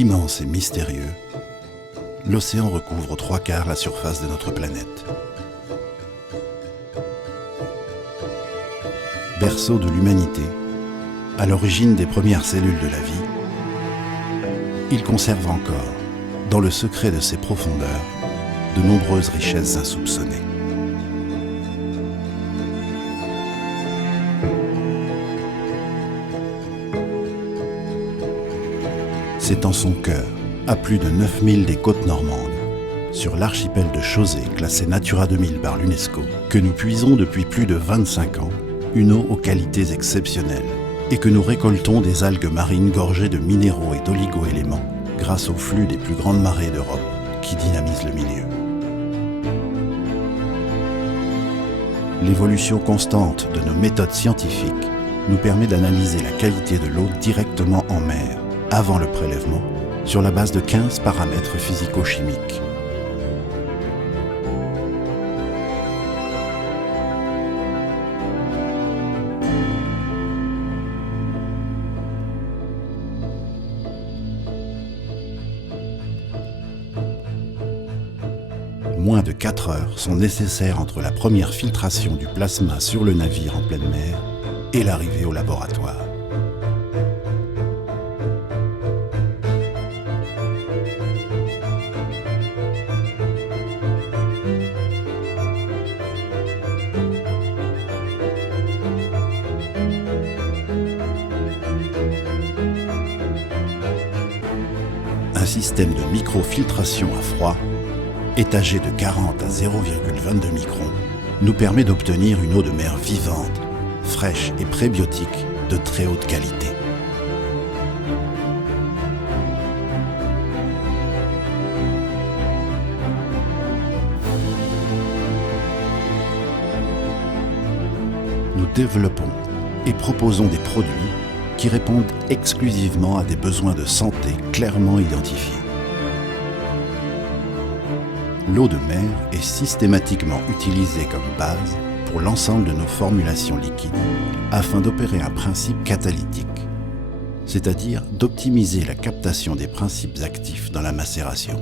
Immense et mystérieux, l'océan recouvre aux 3/4 la surface de notre planète. Berceau de l'humanité, à l'origine des premières cellules de la vie, il conserve encore, dans le secret de ses profondeurs, de nombreuses richesses insoupçonnées. C'est en son cœur, à plus de 9000 des côtes normandes, sur l'archipel de Chausey, classé Natura 2000 par l'UNESCO, que nous puisons depuis plus de 25 ans une eau aux qualités exceptionnelles et que nous récoltons des algues marines gorgées de minéraux et d'oligo-éléments grâce au flux des plus grandes marées d'Europe qui dynamisent le milieu. L'évolution constante de nos méthodes scientifiques nous permet d'analyser la qualité de l'eau directement en mer, avant le prélèvement, sur la base de 15 paramètres physico-chimiques. Moins de 4 heures sont nécessaires entre la première filtration du plasma sur le navire en pleine mer et l'arrivée au laboratoire. Un système de microfiltration à froid, étagé de 40 à 0,22 microns, nous permet d'obtenir une eau de mer vivante, fraîche et prébiotique de très haute qualité. Nous développons et proposons des produits qui répondent exclusivement à des besoins de santé clairement identifiés. L'eau de mer est systématiquement utilisée comme base pour l'ensemble de nos formulations liquides afin d'opérer un principe catalytique, c'est-à-dire d'optimiser la captation des principes actifs dans la macération.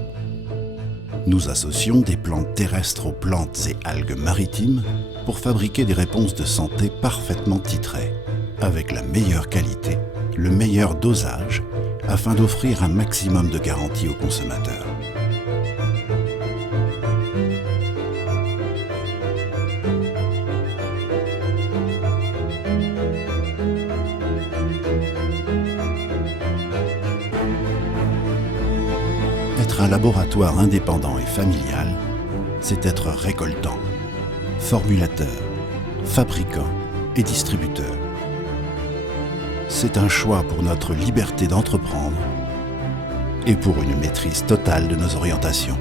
Nous associons des plantes terrestres aux plantes et algues maritimes pour fabriquer des réponses de santé parfaitement titrées, avec la meilleure qualité, le meilleur dosage, afin d'offrir un maximum de garantie aux consommateurs. Être un laboratoire indépendant et familial, c'est être récoltant, formulateur, fabricant et distributeur. C'est un choix pour notre liberté d'entreprendre et pour une maîtrise totale de nos orientations.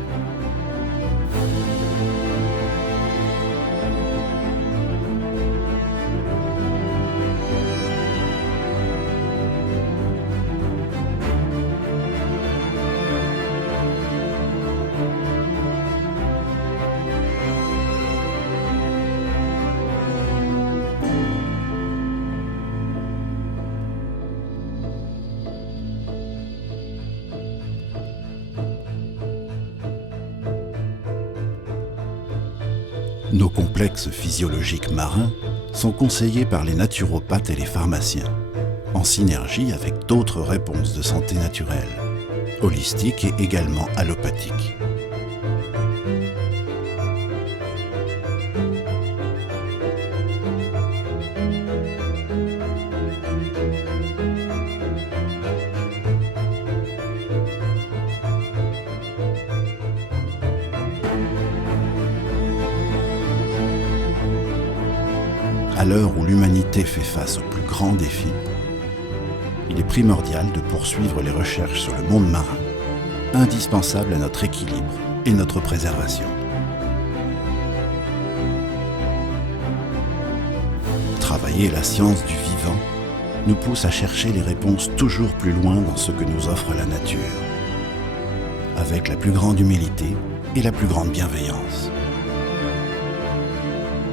Nos complexes physiologiques marins sont conseillés par les naturopathes et les pharmaciens, en synergie avec d'autres réponses de santé naturelle, holistiques et également allopathiques. À l'heure où l'humanité fait face aux plus grands défis, il est primordial de poursuivre les recherches sur le monde marin, indispensables à notre équilibre et notre préservation. Travailler la science du vivant nous pousse à chercher les réponses toujours plus loin dans ce que nous offre la nature, avec la plus grande humilité et la plus grande bienveillance.